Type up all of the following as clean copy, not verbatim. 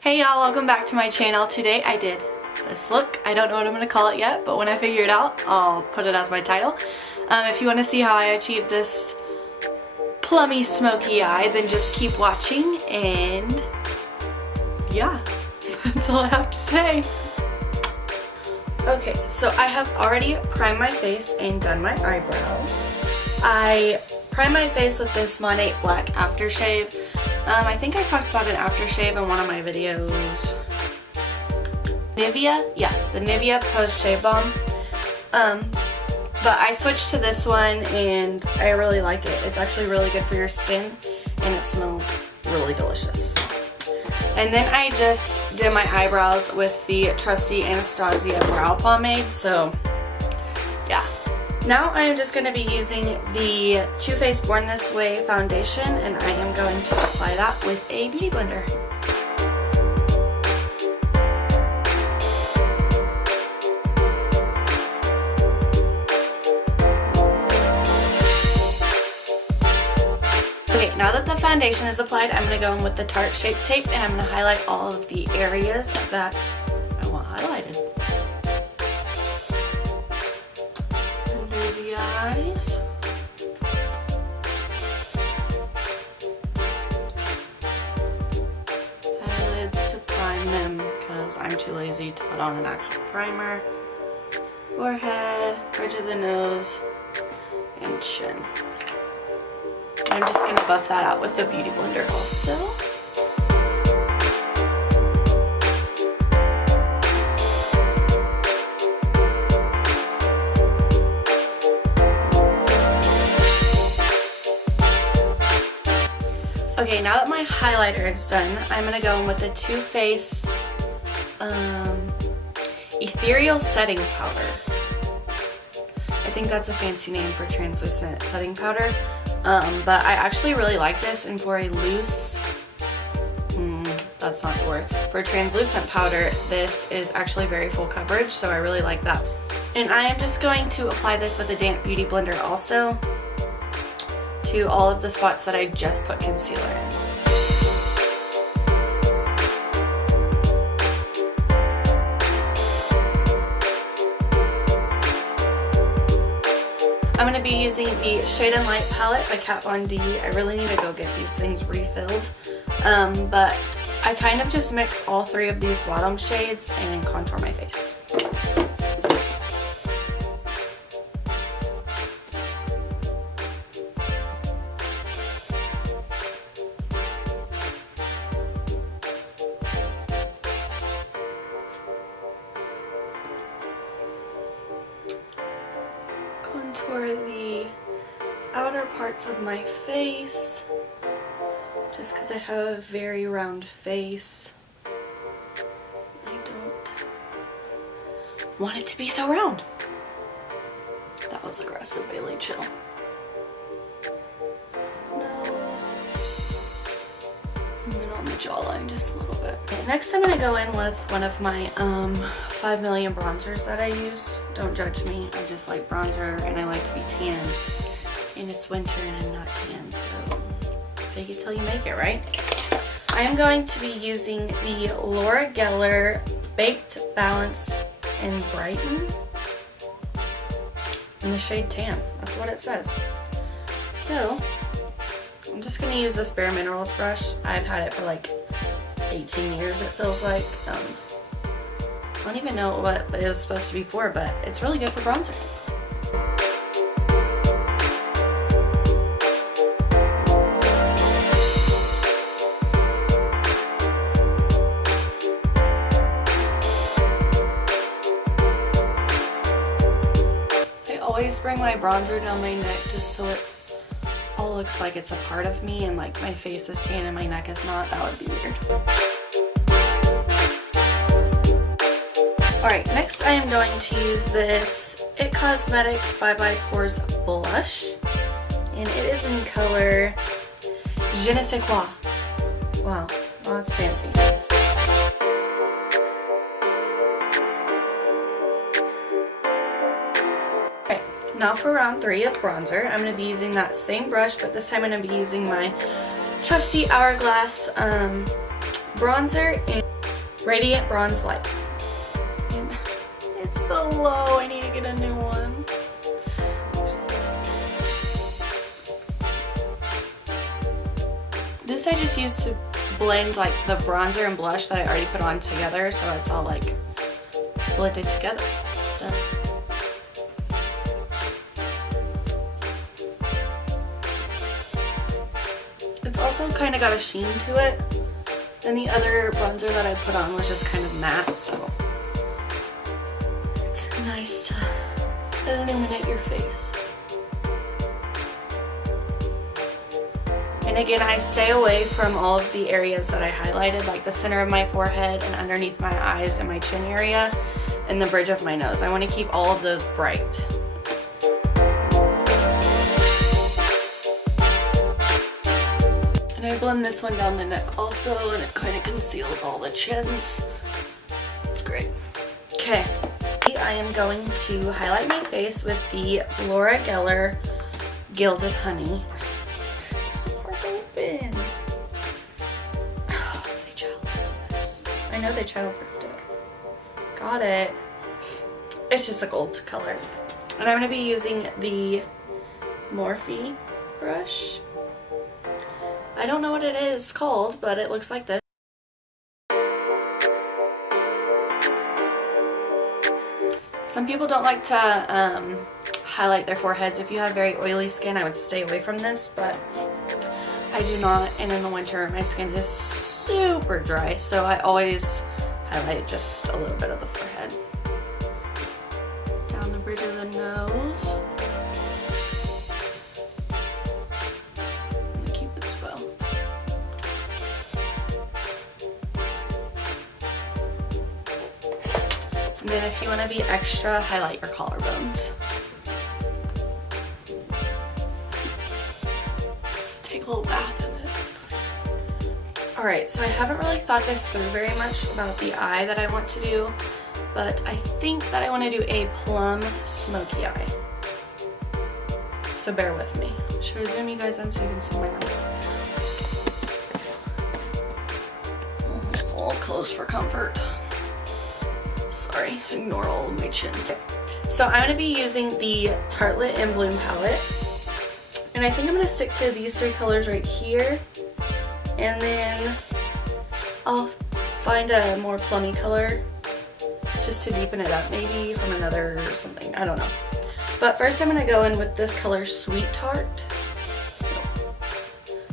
Hey y'all, welcome back to my channel. Today I did this look. I don't know what I'm going to call it yet, but when I figure it out, I'll put it as my title. If you want to see how I achieved this plummy smoky eye, then just keep watching, and yeah, that's all I have to say. Okay, so I have already primed my face and done my eyebrows. I primed my face with this Monat Black aftershave. I think I talked about an aftershave in one of my videos. Nivea? Yeah, the Nivea Post Shave Balm. But I switched to this one and I really like it. It's actually really good for your skin and it smells really delicious. And then I just did my eyebrows with the trusty Anastasia brow pomade, so yeah. Now I am just going to be using the Too Faced Born This Way foundation, and I am going to apply that with a beauty blender. Okay, now that the foundation is applied, I'm going to go in with the Tarte Shape Tape and I'm going to highlight all of the areas that I want highlighted. Under the eyes. Eyelids to prime them because I'm too lazy to put on an actual primer. Forehead, bridge of the nose, and chin. I'm just going to buff that out with the beauty blender also. Okay, now that my highlighter is done, I'm going to go in with the Too Faced Ethereal Setting Powder. I think that's a fancy name for translucent setting powder. But I actually really like this, and for a loose, that's not the word, for a translucent powder, this is actually very full coverage, so I really like that. And I am just going to apply this with a damp beauty blender also to all of the spots that I just put concealer in. I'm going to be using the Shade and Light palette by Kat Von D. I really need to go get these things refilled. But I kind of just mix all three of these bottom shades and contour my face. Contour the outer parts of my face just because I have a very round face. I don't want it to be so round. That was aggressive, Bailey, chill. Nose. And then on the jawline just a little bit. Okay, next I'm going to go in with one of my 5 million bronzers that I use. Don't judge me, I just like bronzer and I like to be tan. And it's winter and I'm not tan, so fake it till you make it, right? I am going to be using the Laura Geller Baked, Balanced, and Brighten in the shade Tan. That's what it says. So, I'm just going to use this Bare Minerals brush. I've had it for like 18 years, it feels like. I don't even know what it was supposed to be for, but it's really good for bronzer. I always bring my bronzer down my neck just so it all looks like it's a part of me, and like my face is tan and my neck is not. That would be weird. Alright, next I am going to use this It Cosmetics Bye Bye Pores blush, and it is in color Je ne sais quoi. Wow, well, that's fancy. Alright, now for round 3 of bronzer, I'm going to be using that same brush, but this time I'm going to be using my trusty Hourglass bronzer in Radiant Bronze Light. And it's so low, I need to get a new one. This I just used to blend like the bronzer and blush that I already put on together, so it's all like blended together. Done. It's also kind of got a sheen to it, and the other bronzer that I put on was just kind of matte, so it's nice to illuminate your face. And again, I stay away from all of the areas that I highlighted, like the center of my forehead and underneath my eyes and my chin area and the bridge of my nose. I want to keep all of those bright. And I blend this one down the neck also, and it kind of conceals all the chins. It's great. Okay, I am going to highlight my face with the Laura Geller Gilded Honey. Oh, they child-proofed this. I know they child-proofed it. Got it. It's just a gold color. And I'm going to be using the Morphe brush. I don't know what it is called, but it looks like this. Some people don't like to highlight their foreheads. If you have very oily skin, I would stay away from this, but I do not, and in the winter my skin is super dry, so I always highlight just a little bit of the forehead. Down the bridge of the nose. And the Cupid's bow. And then if you want to be extra, highlight your collarbones. Take a little bath in it. Alright, so I haven't really thought this through very much about the eye that I want to do, but I think that I want to do a plum smoky eye. So bear with me. Should I zoom you guys in so you can see my eyes? Oh, it's a little close for comfort. Sorry, ignore all of my chins. So I'm going to be using the Tartelette in Bloom palette. And I think I'm going to stick to these three colors right here, and then I'll find a more plummy color just to deepen it up, maybe from another or something, I don't know. But first I'm going to go in with this color Sweetheart.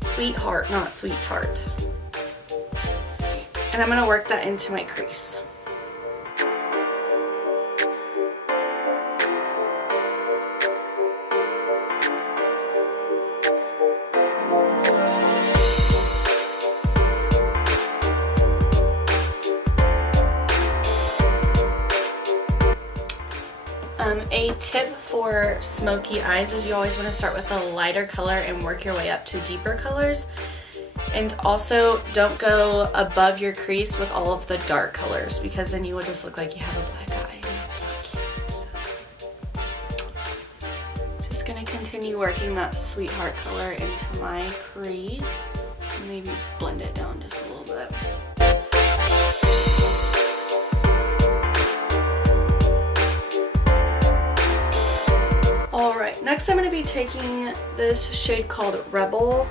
Sweetheart, not Sweet Tart. And I'm going to work that into my crease. A tip for smoky eyes is you always want to start with a lighter color and work your way up to deeper colors. And also don't go above your crease with all of the dark colors, because then you will just look like you have a black eye, and that's not cute. So just going to continue working that Sweetheart color into my crease. Maybe blend it down just a little bit. Alright, next I'm going to be taking this shade called Rebel,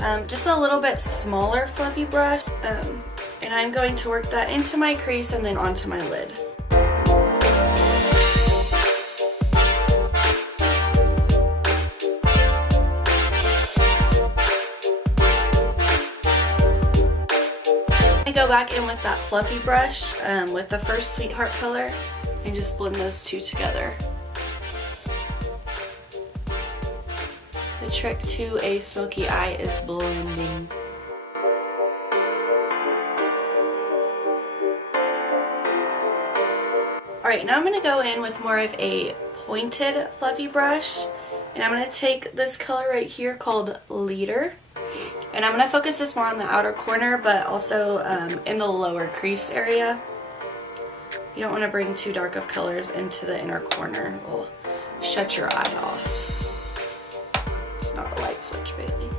and just a little bit smaller fluffy brush, and I'm going to work that into my crease and then onto my lid. Go back in with that fluffy brush with the first Sweetheart color and just blend those two together. The trick to a smoky eye is blending. Alright, now I'm going to go in with more of a pointed fluffy brush, and I'm going to take this color right here called Leader. And I'm going to focus this more on the outer corner, but also in the lower crease area. You don't want to bring too dark of colors into the inner corner. It will shut your eye off. It's not a light switch, Bailey.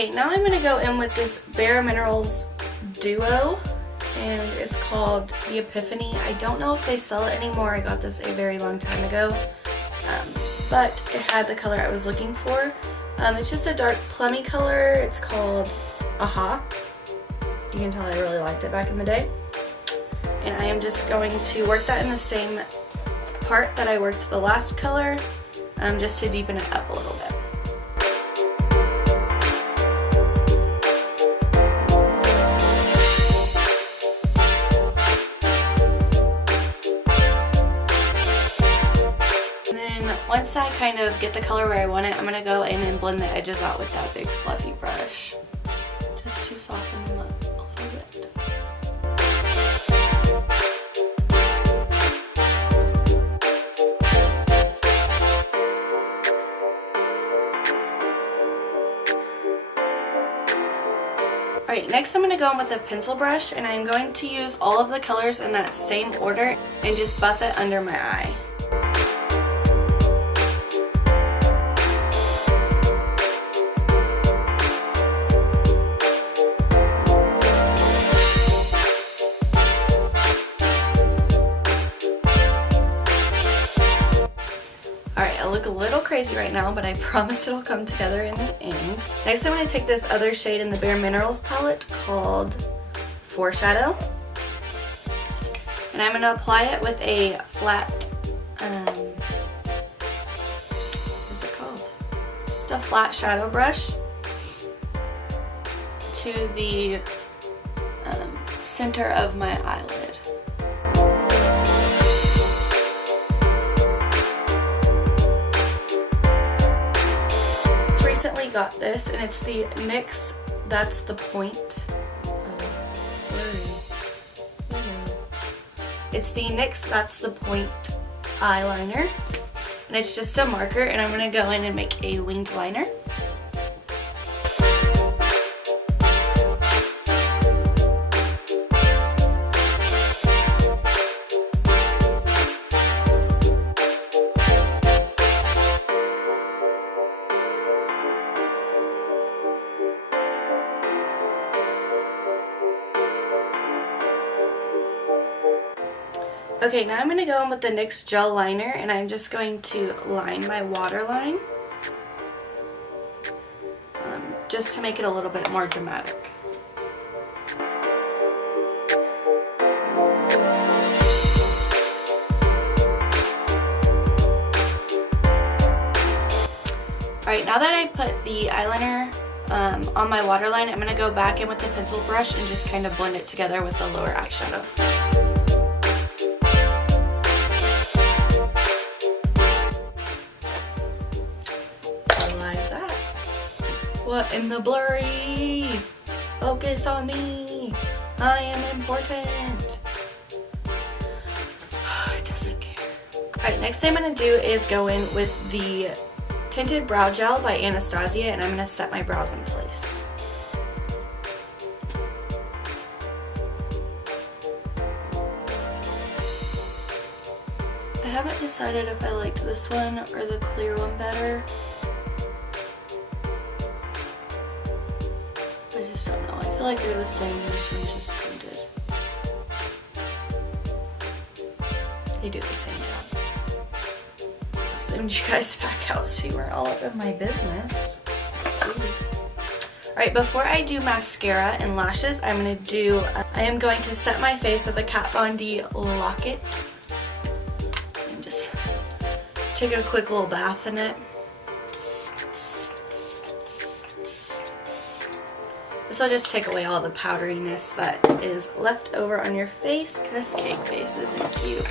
Okay, now I'm going to go in with this Bare Minerals Duo, and it's called the Epiphany. I don't know if they sell it anymore. I got this a very long time ago, but it had the color I was looking for. It's just a dark plummy color. It's called Aha. You can tell I really liked it back in the day. And I am just going to work that in the same part that I worked the last color, just to deepen it up a little bit. Once I kind of get the color where I want it, I'm going to go in and blend the edges out with that big fluffy brush, just to soften them up a little bit. Alright, next I'm going to go in with a pencil brush, and I'm going to use all of the colors in that same order and just buff it under my eye. Look a little crazy right now, but I promise it'll come together in the end. Next I'm going to take this other shade in the Bare Minerals palette called Foreshadow, and I'm going to apply it with a flat, what's it called? Just a flat shadow brush to the center of my eyelid. Recently got this, and it's the NYX That's the Point. It's the NYX That's the Point eyeliner, and it's just a marker, and I'm going to go in and make a winged liner. Okay, now I'm going to go in with the NYX gel liner, and I'm just going to line my waterline, just to make it a little bit more dramatic. Alright, now that I put the eyeliner on my waterline, I'm going to go back in with the pencil brush and just kind of blend it together with the lower eyeshadow. What in the blurry? Focus on me. I am important. It doesn't care. Alright, next thing I'm going to do is go in with the Tinted Brow Gel by Anastasia, and I'm going to set my brows in place. I haven't decided if I liked this one or the clear one better. I just don't know. I feel like they're the same. This one's just tinted. They do the same job. Assumed you guys back out so you weren't all up in my business. Jeez. Alright, before I do mascara and lashes, I am going to set my face with a Kat Von D Lock-It. And just take a quick little bath in it. This will just take away all the powderiness that is left over on your face, because cake face isn't cute.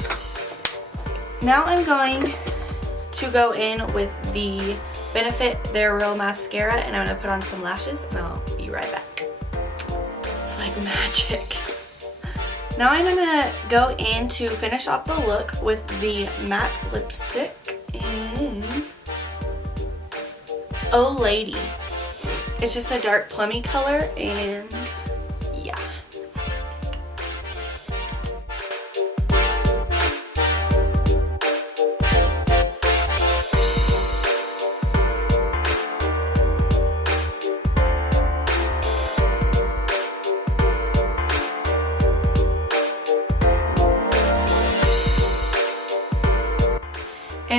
Now I'm going to go in with the Benefit They're Real Mascara, and I'm going to put on some lashes, and I'll be right back. It's like magic. Now I'm going to go in to finish off the look with the matte lipstick in Oh Lady. It's just a dark plummy color, and yeah.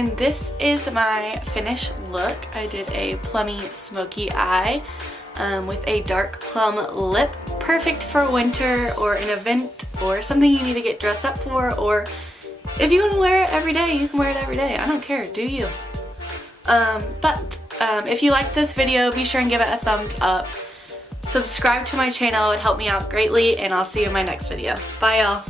And this is my finished look. I did a plummy smoky eye with a dark plum lip. Perfect for winter or an event or something you need to get dressed up for, or if you want to wear it every day, you can wear it every day. I don't care, do you? If you liked this video, be sure and give it a thumbs up. Subscribe to my channel, it would help me out greatly, and I'll see you in my next video. Bye y'all.